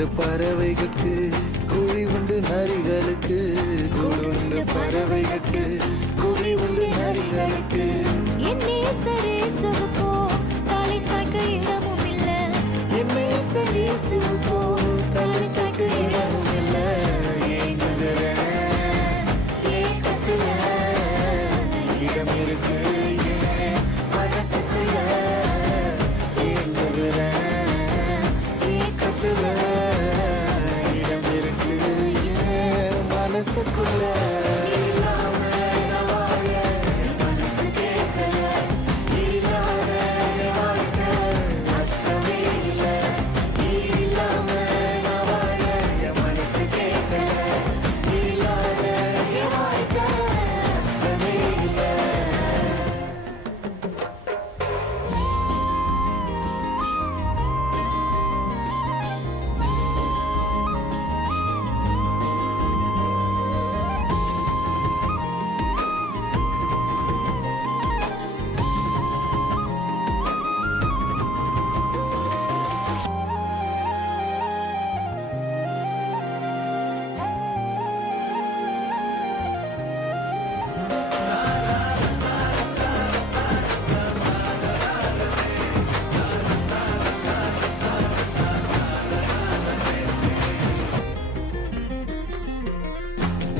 கூடுண்டு பறவைகளுக்கு குழி உண்டு நரிகளுக்கு கூடுண்டு பறவைகளுக்கு குழி உண்டு நரிகளுக்கு என் நேசரேசுவுக்கோ தலை சாய்க்க இடமும் இல்ல என் நேசரேசுவுக்கோ தலை சாய்க்க இடமும் இல்ல ஏங்குகிறேன் ஏக்கத்துல இடம் இருக்கு ஏன் மனசுக்குள்ள ஏங்குகிறேன் ஏக்கத்துல இடம் இருக்கு ஏன் மனசுக்குள்ள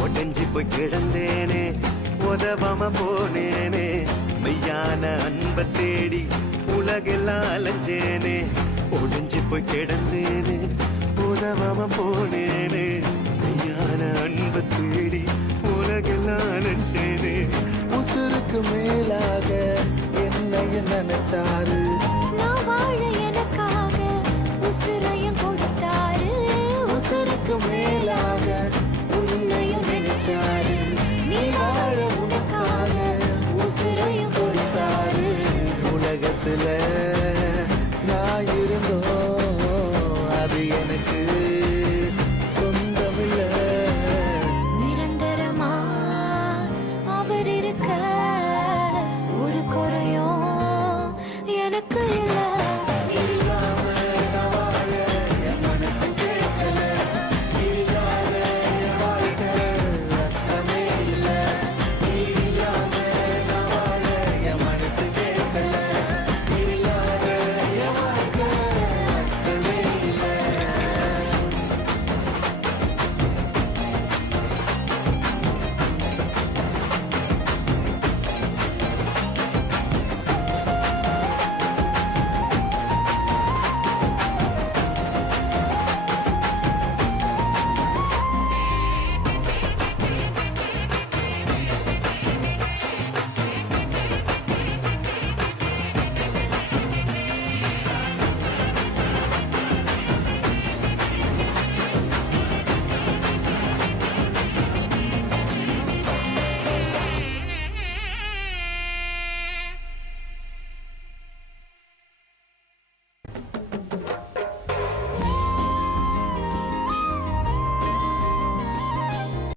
ஒடஞ்சி போய் கிடந்தேனே உதவாம போனேனே மெய்யான அன்ப தேடி உலகெல்லாம் அலைஞ்சேனே ஒடஞ்சி போய் கிடந்தேனே உதவாம போனேனே மெய்யான அன்ப தேடி உலகெல்லாம் அலைஞ்சேனே உசுருக்கு மேலாக என்னைய நினைச்சாரு